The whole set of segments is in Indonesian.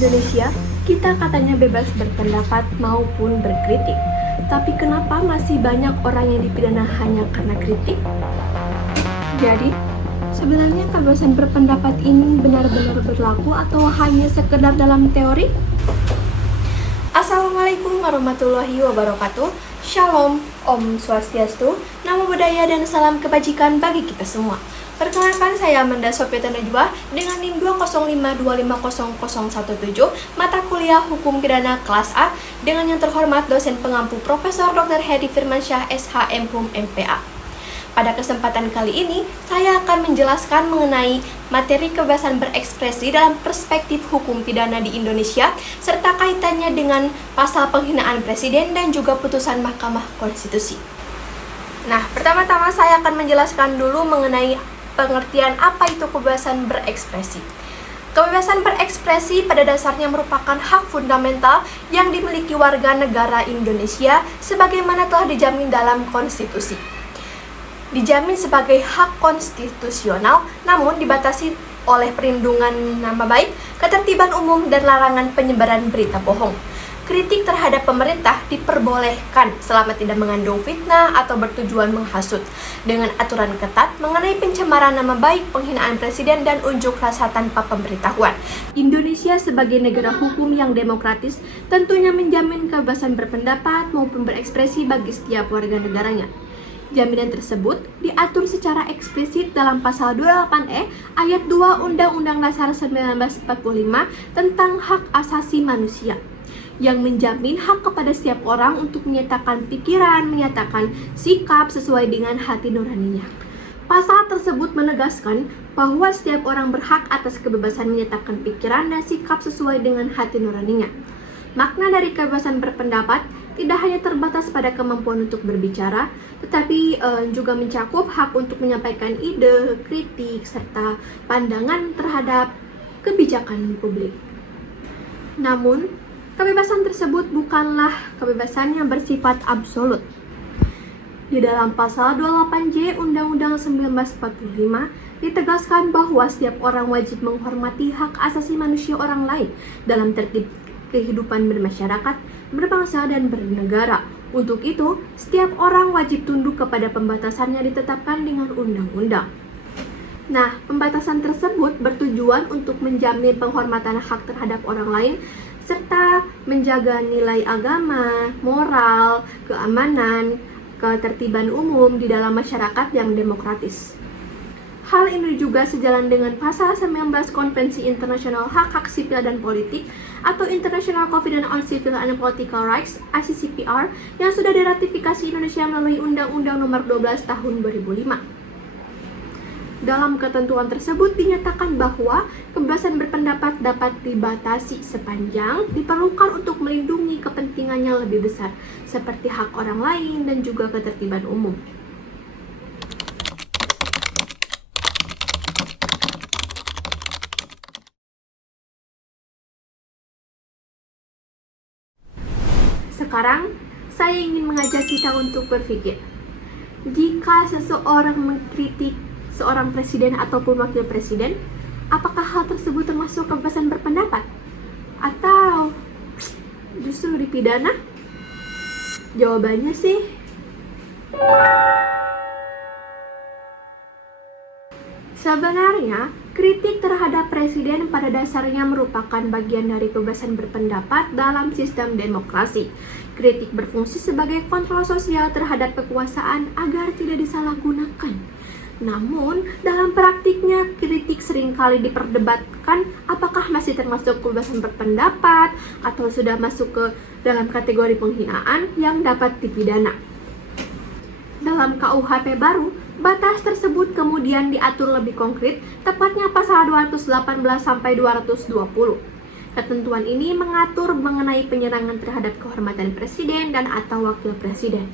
Indonesia, kita katanya bebas berpendapat maupun berkritik. Tapi kenapa masih banyak orang yang dipidana hanya karena kritik? Jadi, sebenarnya kebebasan berpendapat ini benar-benar berlaku atau hanya sekedar dalam teori? Assalamualaikum warahmatullahi wabarakatuh. Shalom, Om Swastiastu, Namo Buddhaya dan salam kebajikan bagi kita semua. Perkenalkan, saya Amanda Sofiata Najwa dengan NIM 205250017, mata kuliah Hukum Pidana kelas A, dengan yang terhormat dosen pengampu Profesor Dr. Hedi Firmansyah SHM Hum MPA. Pada kesempatan kali ini, saya akan menjelaskan mengenai materi kebebasan berekspresi dalam perspektif hukum pidana di Indonesia, serta kaitannya dengan pasal penghinaan presiden dan juga putusan Mahkamah Konstitusi. Nah, pertama-tama saya akan menjelaskan dulu mengenai pengertian apa itu kebebasan berekspresi. Kebebasan berekspresi pada dasarnya merupakan hak fundamental yang dimiliki warga negara Indonesia sebagaimana telah dijamin dalam konstitusi. Dijamin sebagai hak konstitusional, namun dibatasi oleh perlindungan nama baik, ketertiban umum, dan larangan penyebaran berita bohong. Kritik terhadap pemerintah diperbolehkan selama tidak mengandung fitnah atau bertujuan menghasut, dengan aturan ketat mengenai pencemaran nama baik, penghinaan presiden, dan unjuk rasa tanpa pemberitahuan. Indonesia sebagai negara hukum yang demokratis tentunya menjamin kebebasan berpendapat maupun berekspresi bagi setiap warga negaranya. Jaminan tersebut diatur secara eksplisit dalam pasal 28E ayat 2 Undang-Undang Dasar 1945 tentang hak asasi manusia, yang menjamin hak kepada setiap orang untuk menyatakan pikiran, menyatakan sikap sesuai dengan hati nuraninya. Pasal tersebut menegaskan bahwa setiap orang berhak atas kebebasan menyatakan pikiran dan sikap sesuai dengan hati nuraninya. Makna dari kebebasan berpendapat tidak hanya terbatas pada kemampuan untuk berbicara, tetapi juga mencakup hak untuk menyampaikan ide, kritik, serta pandangan terhadap kebijakan publik. Namun, kebebasan tersebut bukanlah kebebasan yang bersifat absolut. Di dalam pasal 28J Undang-Undang 1945 ditegaskan bahwa setiap orang wajib menghormati hak asasi manusia orang lain dalam tertib kehidupan bermasyarakat, berbangsa, dan bernegara. Untuk itu, setiap orang wajib tunduk kepada pembatasan yang ditetapkan dengan undang-undang. Nah, pembatasan tersebut bertujuan untuk menjamin penghormatan hak terhadap orang lain serta menjaga nilai agama, moral, keamanan, ketertiban umum di dalam masyarakat yang demokratis. Hal ini juga sejalan dengan pasal 19 Konvensi Internasional Hak-Hak Sipil dan Politik atau International Covenant on Civil and Political Rights (ICCPR) yang sudah diratifikasi Indonesia melalui Undang-Undang Nomor 12 Tahun 2005. Dalam ketentuan tersebut dinyatakan bahwa kebebasan berpendapat dapat dibatasi sepanjang diperlukan untuk melindungi kepentingan yang lebih besar, seperti hak orang lain dan juga ketertiban umum. Sekarang, saya ingin mengajak kita untuk berpikir. Jika seseorang mengkritik seorang presiden ataupun wakil presiden, apakah hal tersebut termasuk kebebasan berpendapat? Atau justru dipidana? Jawabannya sih sebenarnya, kritik terhadap presiden pada dasarnya merupakan bagian dari kebebasan berpendapat dalam sistem demokrasi. Kritik berfungsi sebagai kontrol sosial terhadap kekuasaan agar tidak disalahgunakan. Namun, dalam praktiknya, kritik seringkali diperdebatkan apakah masih termasuk kebebasan berpendapat atau sudah masuk ke dalam kategori penghinaan yang dapat dipidana. Dalam KUHP baru, batas tersebut kemudian diatur lebih konkret, tepatnya pasal 218 sampai 220. Ketentuan ini mengatur mengenai penyerangan terhadap kehormatan presiden dan atau wakil presiden.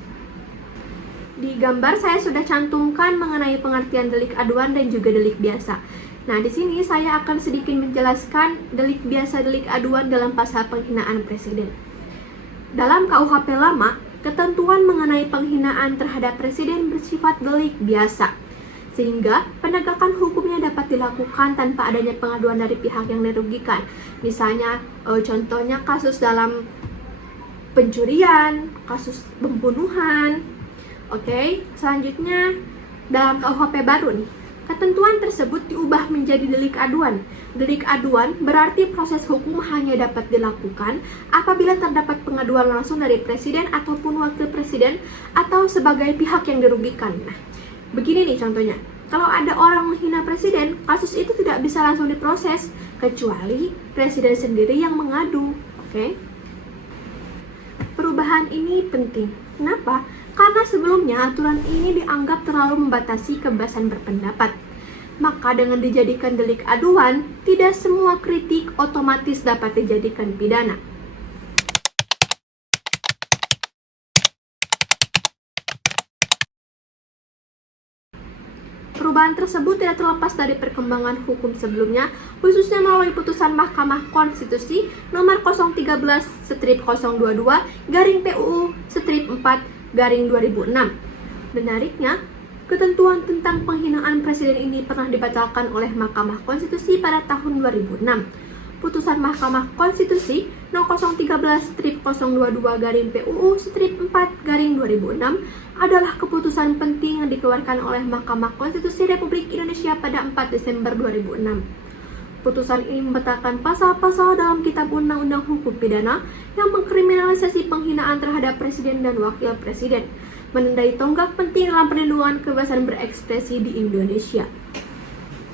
Di gambar saya sudah cantumkan mengenai pengertian delik aduan dan juga delik biasa. Nah, di sini saya akan sedikit menjelaskan delik biasa, delik aduan dalam pasal penghinaan presiden. Dalam KUHP lama, ketentuan mengenai penghinaan terhadap presiden bersifat delik biasa. sehingga penegakan hukumnya dapat dilakukan tanpa adanya pengaduan dari pihak yang dirugikan. Misalnya, contohnya kasus dalam pencurian, kasus pembunuhan. Oke, selanjutnya dalam KUHP baru nih, ketentuan tersebut diubah menjadi delik aduan. Delik aduan berarti proses hukum hanya dapat dilakukan apabila terdapat pengaduan langsung dari presiden ataupun wakil presiden atau sebagai pihak yang dirugikan. Nah, begini nih contohnya. Kalau ada orang menghina presiden, kasus itu tidak bisa langsung diproses kecuali presiden sendiri yang mengadu. Oke? Perubahan ini penting. Kenapa? Karena sebelumnya aturan ini dianggap terlalu membatasi kebebasan berpendapat. Maka dengan dijadikan delik aduan, tidak semua kritik otomatis dapat dijadikan pidana. Perubahan tersebut tidak terlepas dari perkembangan hukum sebelumnya, khususnya melalui putusan Mahkamah Konstitusi nomor 013/PUU/4/2006. Menariknya, ketentuan tentang penghinaan presiden ini pernah dibatalkan oleh Mahkamah Konstitusi pada tahun 2006. Putusan Mahkamah Konstitusi No. 013/022/PUU/4/2006 adalah keputusan penting yang dikeluarkan oleh Mahkamah Konstitusi Republik Indonesia pada 4 Desember 2006. Putusan ini membatalkan pasal-pasal dalam Kitab Undang-Undang Hukum Pidana yang mengkriminalisasi penghinaan terhadap presiden dan wakil presiden, menandai tonggak penting dalam perlindungan kebebasan berekspresi di Indonesia.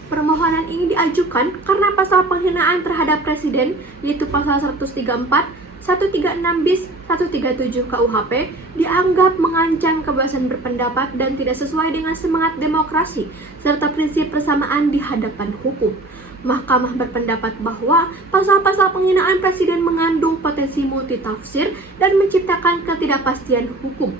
Permohonan ini diajukan karena pasal penghinaan terhadap presiden, yaitu pasal 134, 136 bis, 137 KUHP, dianggap mengancam kebebasan berpendapat dan tidak sesuai dengan semangat demokrasi serta prinsip persamaan di hadapan hukum. Mahkamah berpendapat bahwa pasal-pasal penghinaan presiden mengandung potensi multitafsir dan menciptakan ketidakpastian hukum.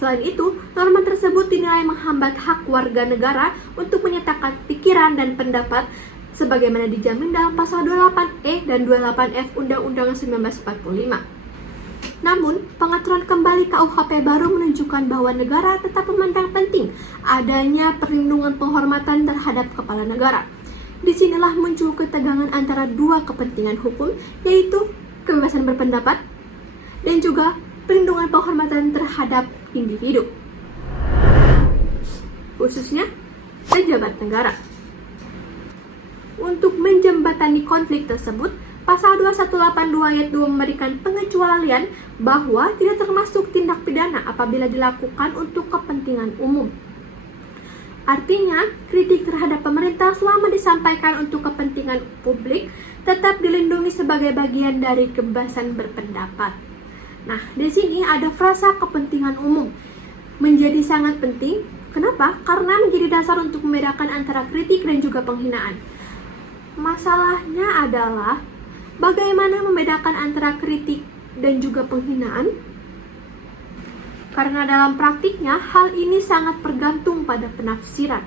Selain itu, norma tersebut dinilai menghambat hak warga negara untuk menyatakan pikiran dan pendapat sebagaimana dijamin dalam pasal 28E dan 28F Undang-Undang 1945. Namun, pengaturan kembali KUHP baru menunjukkan bahwa negara tetap memandang penting adanya perlindungan penghormatan terhadap kepala negara. Disinilah muncul ketegangan antara dua kepentingan hukum, yaitu kebebasan berpendapat dan juga perlindungan penghormatan terhadap individu, khususnya pejabat negara. Untuk menjembatani konflik tersebut, Pasal 2182 ayat 2 memberikan pengecualian bahwa tidak termasuk tindak pidana apabila dilakukan untuk kepentingan umum. Artinya, kritik terhadap pemerintah selama disampaikan untuk kepentingan publik tetap dilindungi sebagai bagian dari kebebasan berpendapat. Nah, di sini ada frasa kepentingan umum menjadi sangat penting. Kenapa? Karena menjadi dasar untuk membedakan antara kritik dan juga penghinaan. Masalahnya adalah bagaimana membedakan antara kritik dan juga penghinaan? Karena dalam praktiknya hal ini sangat bergantung pada penafsiran.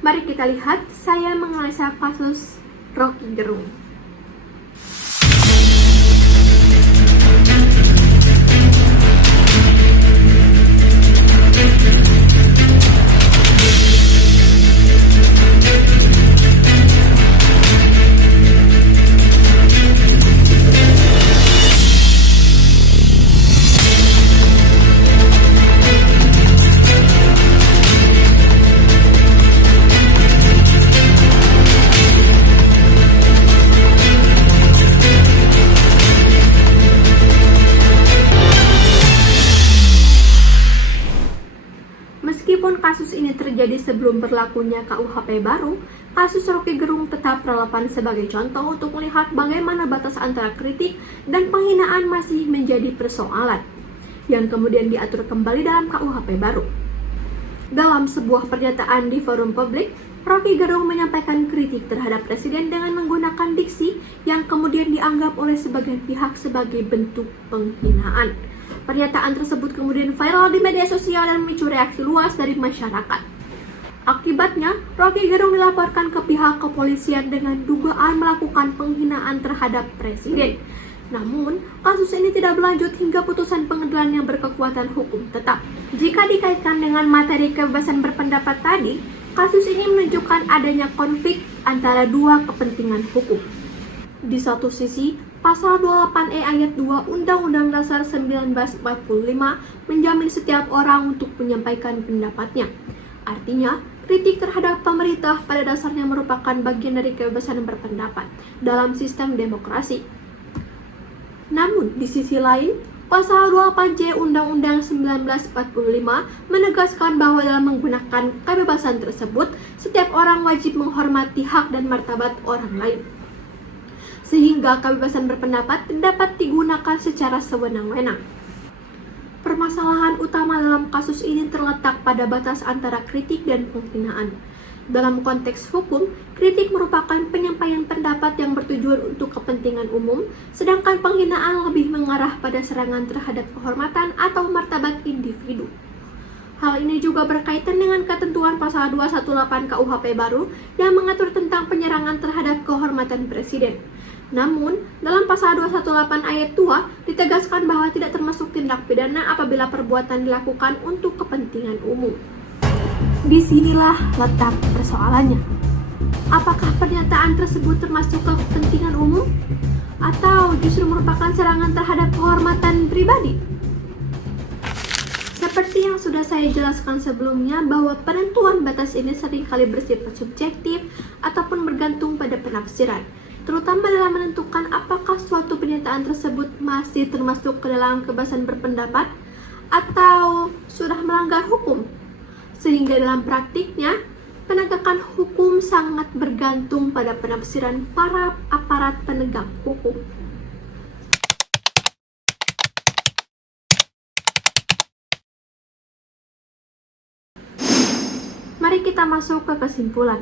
Mari kita lihat saya menganalisa kasus Rocky Gerung. Meskipun kasus ini terjadi sebelum berlakunya KUHP baru, kasus Rocky Gerung tetap relevan sebagai contoh untuk melihat bagaimana batas antara kritik dan penghinaan masih menjadi persoalan yang kemudian diatur kembali dalam KUHP baru. Dalam sebuah pernyataan di forum publik, Rocky Gerung menyampaikan kritik terhadap presiden dengan menggunakan diksi yang kemudian dianggap oleh sebagian pihak sebagai bentuk penghinaan. Pernyataan tersebut kemudian viral di media sosial dan memicu reaksi luas dari masyarakat. Akibatnya, Rocky Gerung dilaporkan ke pihak kepolisian dengan dugaan melakukan penghinaan terhadap presiden. Namun, kasus ini tidak berlanjut hingga putusan pengadilan yang berkekuatan hukum tetap. Jika dikaitkan dengan materi kebebasan berpendapat tadi, kasus ini menunjukkan adanya konflik antara dua kepentingan hukum. Di satu sisi, Pasal 28E ayat 2 Undang-Undang Dasar 1945 menjamin setiap orang untuk menyampaikan pendapatnya. Artinya, kritik terhadap pemerintah pada dasarnya merupakan bagian dari kebebasan berpendapat dalam sistem demokrasi. Namun, di sisi lain, Pasal 28C Undang-Undang 1945 menegaskan bahwa dalam menggunakan kebebasan tersebut, setiap orang wajib menghormati hak dan martabat orang lain. Sehingga kebebasan berpendapat dapat digunakan secara sewenang-wenang. Permasalahan utama dalam kasus ini terletak pada batas antara kritik dan penghinaan. Dalam konteks hukum, kritik merupakan penyampaian pendapat yang bertujuan untuk kepentingan umum, sedangkan penghinaan lebih mengarah pada serangan terhadap kehormatan atau martabat individu. Hal ini juga berkaitan dengan ketentuan Pasal 218 KUHP baru yang mengatur tentang penyerangan terhadap kehormatan presiden. Namun, dalam Pasal 218 ayat 2 ditegaskan bahwa tidak termasuk tindak pidana apabila perbuatan dilakukan untuk kepentingan umum. Disinilah letak persoalannya. Apakah pernyataan tersebut termasuk kepentingan umum? Atau justru merupakan serangan terhadap kehormatan pribadi? Seperti yang sudah saya jelaskan sebelumnya bahwa penentuan batas ini seringkali bersifat subjektif ataupun bergantung pada penafsiran, terutama dalam menentukan apakah suatu pernyataan tersebut masih termasuk ke dalam kebebasan berpendapat atau sudah melanggar hukum. Sehingga dalam praktiknya, penegakan hukum sangat bergantung pada penafsiran para aparat penegak hukum. Mari kita masuk ke kesimpulan.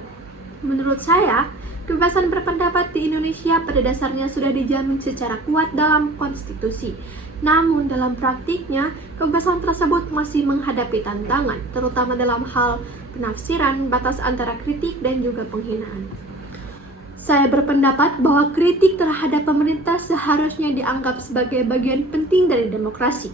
Menurut saya, kebebasan berpendapat di Indonesia pada dasarnya sudah dijamin secara kuat dalam konstitusi. Namun dalam praktiknya, kebebasan tersebut masih menghadapi tantangan, terutama dalam hal penafsiran, batas antara kritik dan juga penghinaan. Saya berpendapat bahwa kritik terhadap pemerintah seharusnya dianggap sebagai bagian penting dari demokrasi.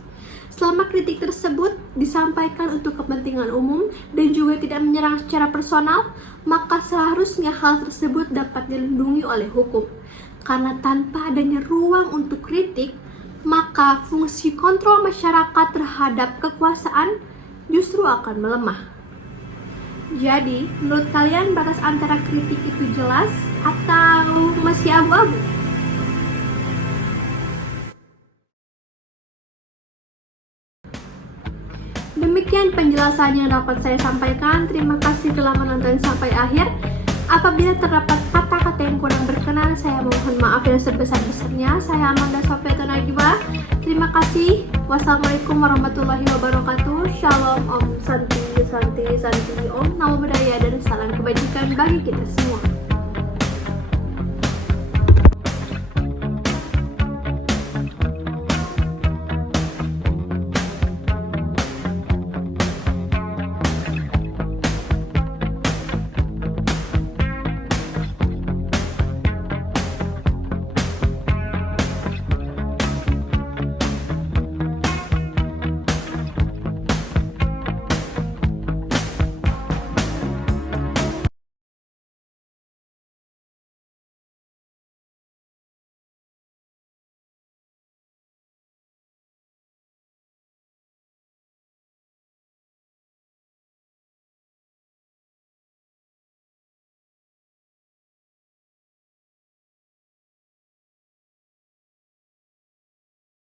Selama kritik tersebut disampaikan untuk kepentingan umum dan juga tidak menyerang secara personal, maka seharusnya hal tersebut dapat dilindungi oleh hukum. Karena tanpa adanya ruang untuk kritik, maka fungsi kontrol masyarakat terhadap kekuasaan justru akan melemah. Jadi, menurut kalian batas antara kritik itu jelas atau masih abu-abu? Demikian penjelasan yang dapat saya sampaikan. Terima kasih telah menonton sampai akhir. Apabila terdapat kata-kata yang kurang berkenan, saya mohon maaf yang sebesar-besarnya. Saya Amanda Sofiatun Najwa. Terima kasih. Wassalamualaikum warahmatullahi wabarakatuh. Shalom, Om Santi, Santi, Santi, Om Namo Buddhaya, dan salam kebajikan bagi kita semua.